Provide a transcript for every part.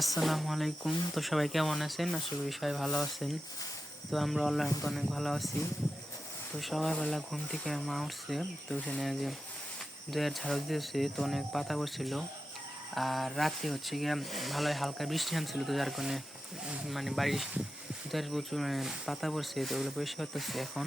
আসসালামু আলাইকুম। তো সবাই কেমন আছেন? আশা করি সবাই ভালো আছেন। তো আমরা অনলাইন তো অনেক ভালো আছি। তো সকালবেলা ঘুম থেকে মা উঠছে, তো উঠে যে দুয়ের ঝাড়ু দিয়েছে, তো অনেক পাতা পড়ছিল। আর রাতে হচ্ছে গিয়ে ভালোই হালকা বৃষ্টি নামছিল, তো যার কারণে মানে বাড়ির দুয়ের প্রচুর পাতা পড়ছে, তো ওগুলো পরিষ্কার করতেছে এখন।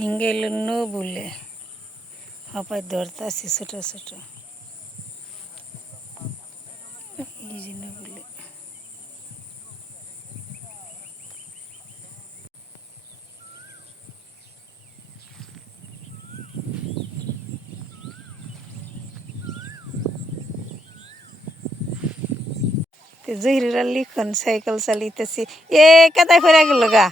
হিঙ্গেল নো বলে হাপায় ধরতাছি ছোট ছোট এই যে নো বলে জহিরা লিখন সাইকেল চালিতেছি এ কাদায় ফেরা গেল গা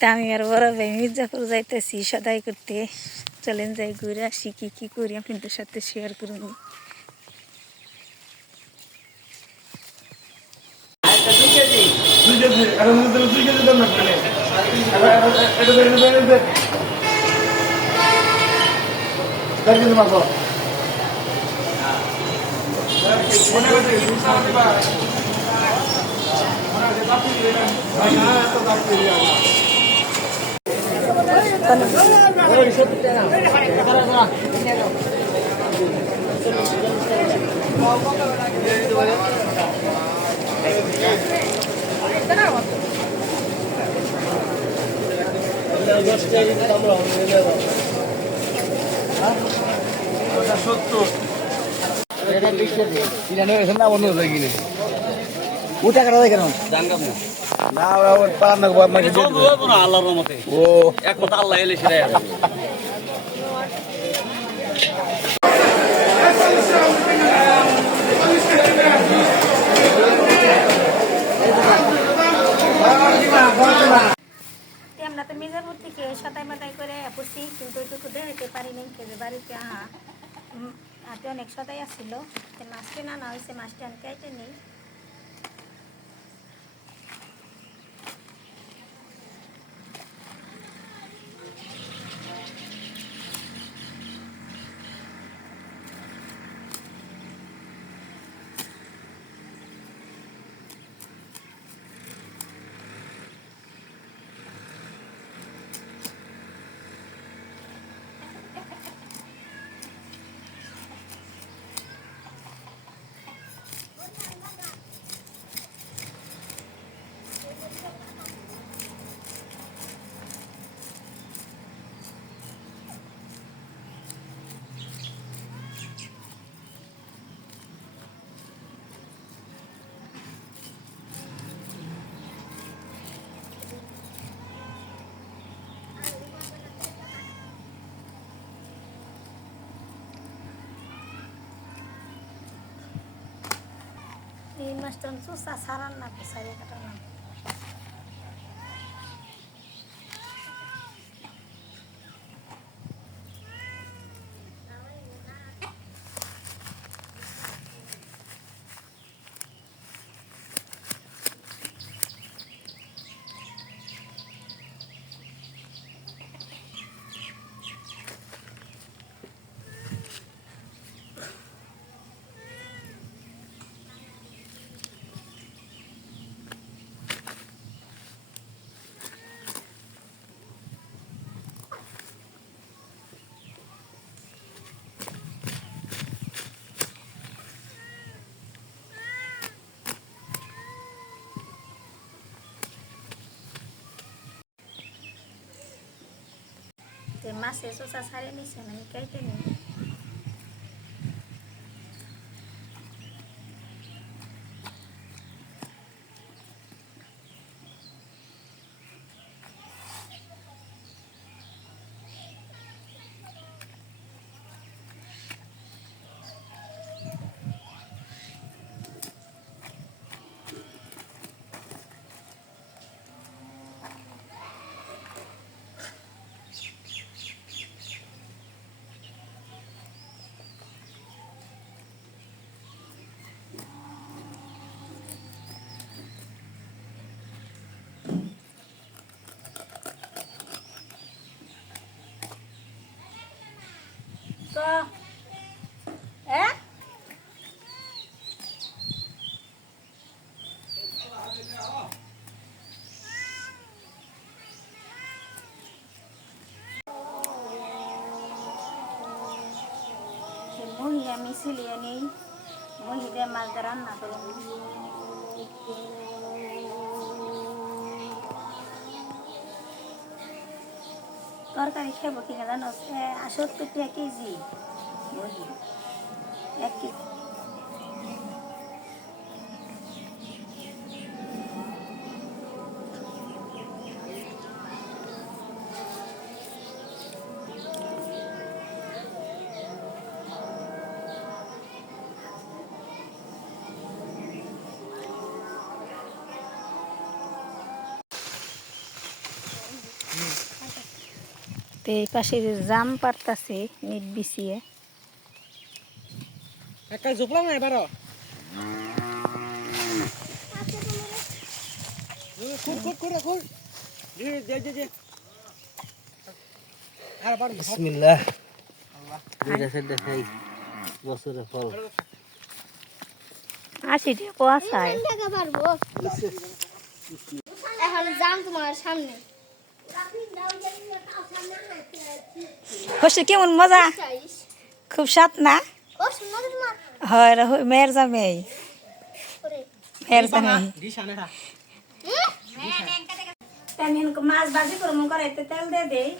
তা আমি আর বড় ভাই মির্জাপুর যাইতেছি সদাই করতে চলেন যাই ঘুরে আসি কি করি আপনাদের সাথে শেয়ার করুন আমরা তো মির্জাপুর থেকে সাতাই মাথায় করে পড়ছি কিন্তু ওইটুকু দেখাইতে পারি নাই বাড়িতে হাতে অনেক সদাই আসছিল মাছটি না হয়েছে মাছটি আমি খাইতে নেই এই মাছটা চুষা সারান না সারিয়ে কাটার না মাছের চোষা ছাড়িয়ে নিছে আমি কেটে নিই তো মহি আমি সিলিয়ে নিই মহি দিয়ে মাছ দিয়ে রান্না করব তরকারি খাবো কিনা জানো 70 টাকা কেজি মহি 1 কেজি তো এই পাশে জাম পারতাছে নেট বিছিয়ে একটা জুপলাম না এবারও খুর বিসমিল্লাহ দুইটা সেদ্ধ খাই বছরের ফল 80 টাকা পোয়া চাই টাকা পারবো এখন যান তোমার সামনে হচ্ছে কেমন মজা খুব স্বাদ না ও সুন্দর তোমার হয় মেয়ের জামে করে মেয়ের জামে দিশানে থা আমি মাছ ভাজি করবো কড়াইতে তেল দিয়ে দেই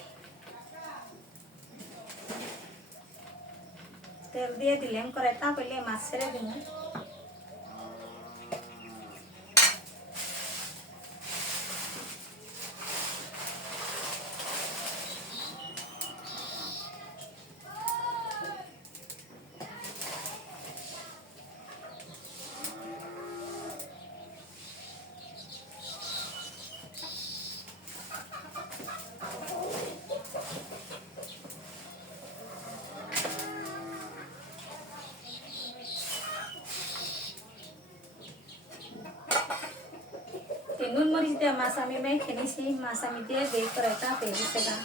তেল দিয়ে দিলাম কড়াই তাপলে মাছ ছেড়ে দিন নুন মরিচ দিয়ে মাছ আমি মেখে নিছি মাছ আমি দিয়ে দিই কড়াই তাপে দিছে গা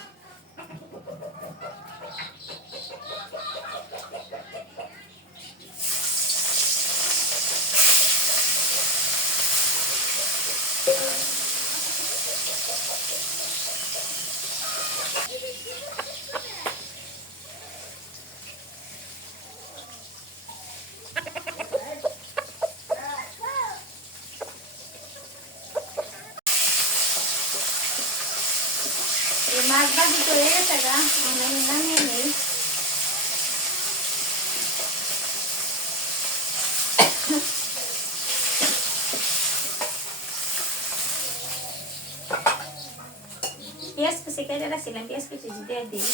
মাছ ভাজি তো হয়ে গেছে গা আমি নামিয়ে নিই পেঁয়াজ কুচি কেটে রাখছিলাম পেঁয়াজ কুচি দিয়ে দিই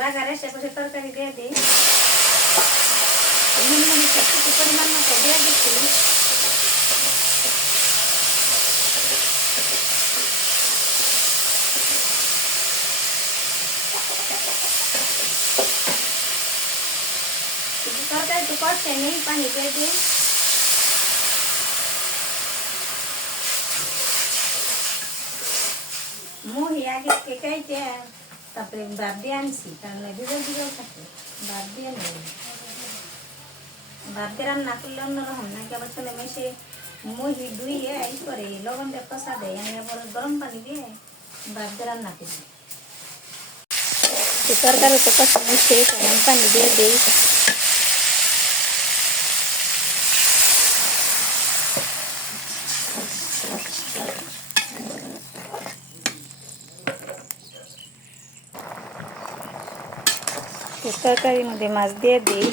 বাজারে এসে বসে তরকারি দিয়ে দিই নুন মরিচ একটু পরিমাণ মতো দিয়ে দিচ্ছি তরকারি একটু কষে নিই পানি দিয়ে দিই মুহি আগে কেটে তারপরে বাদ দিয়ে আনছি কারণ ভিজল ভিজল থাকে বাদ দিয়ে নেই বাদ দিয়ে রান্না করলে অন্যরকম নাকি আবার ছেলে মেশে মুহি ধুইয়ে এই করে লবণ দিয়ে কষা দেয় আমি আবার গরম পানি দিয়ে বাদ দিয়ে রান্না করি তরকারি তো কষা মিশে গরম পানি দিয়ে দিই তরকারির মধ্যে মাছ দিয়ে দিই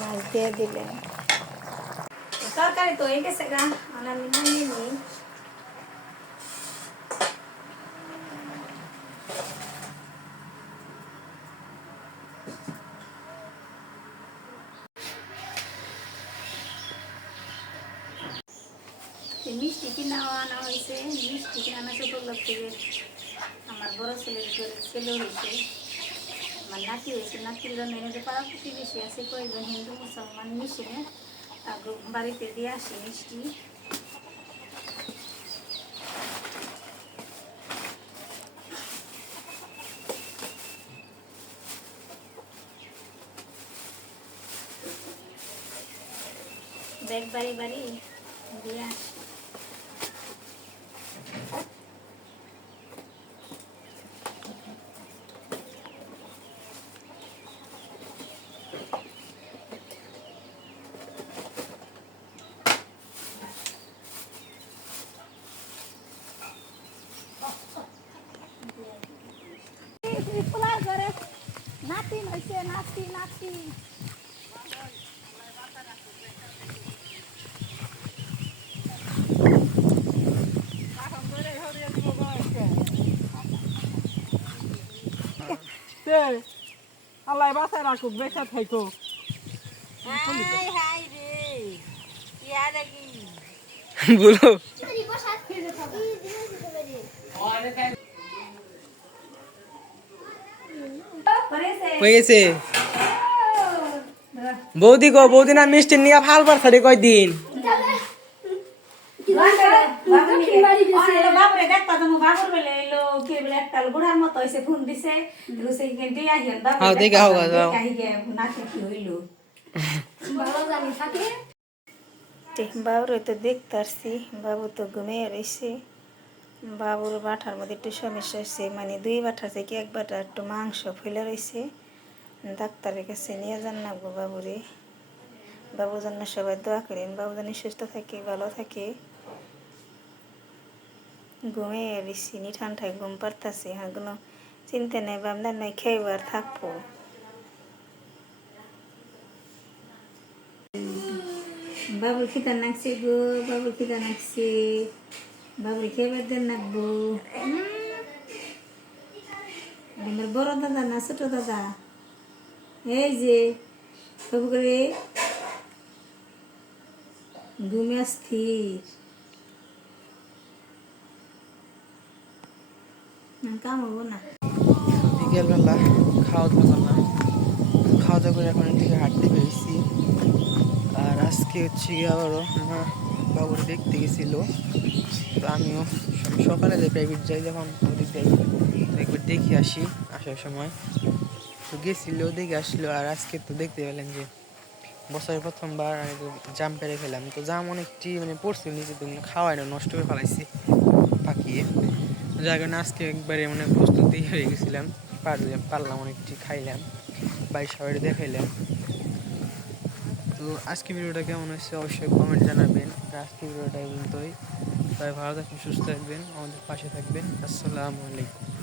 মাছ দিয়ে দিলেন তরকারি তো হয়ে গেছে গা আমি নামিয়ে নিই মিষ্টি কিনা আনা হয়েছে মিষ্টি কিনা আনা ছোট লোক থেকে আমার বড় ছেলের ছেলেও হয়েছে আমার নাতি হয়েছে নাতির জন্য এনে পাড়া প্রতিবেশী আছে কয়েকজন হিন্দু মুসলমান মিশিয়ে বাড়িতে দিয়ে আসি মিষ্টি ব্যাগ বাড়ি বাড়ি দিয়ে আসি নাতি হয়েছে নাতি নাতি আল্লাহ বাসায় রাখুক বেঁচে থাকো বলো হয়ে গেছে বৌদি গো বৌদি না মিষ্টি নিয়ে ভাল পারছে কয়দিন বাবুরে দেখতা তুমি বাবুর বেলে এলো কি বলে একটা বুড়ার মতো হয়েছে ফোন দিছে দিয়ে আহিয়েন হ্যাঁ দেখে হোক নাচে কি হইল বাবুরে তো দেখতে আসছি বাবু তো ঘুমিয়ে রয়েছে বাবুর বাটার মধ্যে একটু সমস্যা হয়েছে মানে 2 বাটা থেকে 1 বাটা একটু মাংস ফুলে রয়েছে ডাক্তারের কাছে নিয়ে যান না গো বাবুরে বাবুর জন্য সবাই দোয়া করেন বাবু যেন সুস্থ থাকে ভালো থাকে ঘুমিয়ে রয়েছি নি ঠান্ডায় ঘুম পাড়তেছে হ্যাঁ কোনো চিন্তা নেই ভাবনার নাই খেয়ে আর থাকবো বাবুর খিদা নাকছে গো বাবুর খিদা নাকছে বাবুর খেয়ে দেন নাকবো আমার বড় দাদা না ছোট দাদা এই যে বাবু করে ঘুমে স্থির কাম হবো না বিকেলবেলা খাওয়া দাওয়া করলাম খাওয়া দাওয়া করে এখন থেকে হাঁটতে পেরেছি আর আজকে হচ্ছে গিয়ে আবারও আমার বাবুর দেখতে গেছিলো তো আমিও সকালে যে প্রাইভেট যাই যখন ওদিক যাই একবার দেখে আসি আসার সময় তো গেছিলো দেখে আসলো আর আজকে তো দেখতে পেলেন যে বছরের প্রথমবার জাম পেরে ফেলাম তো জাম অনেকটি মানে পড়ছিল নিচে তো খাওয়াই না নষ্ট করে ফেলাইছি পাকিয়ে যার কারণে আজকে একবারে মানে প্রস্তুতি হয়ে গেছিলাম পারলাম অনেকটি খাইলাম বাড়ির সবাই দেখাইলাম তো আজকে ভিডিওটা কেমন হয়েছে অবশ্যই কমেন্ট জানাবেন আজকে ভিডিওটা এই পর্যন্তই সবাই ভালো থাকবেন সুস্থ থাকবেন আমাদের পাশে থাকবেন আসসালামু আলাইকুম।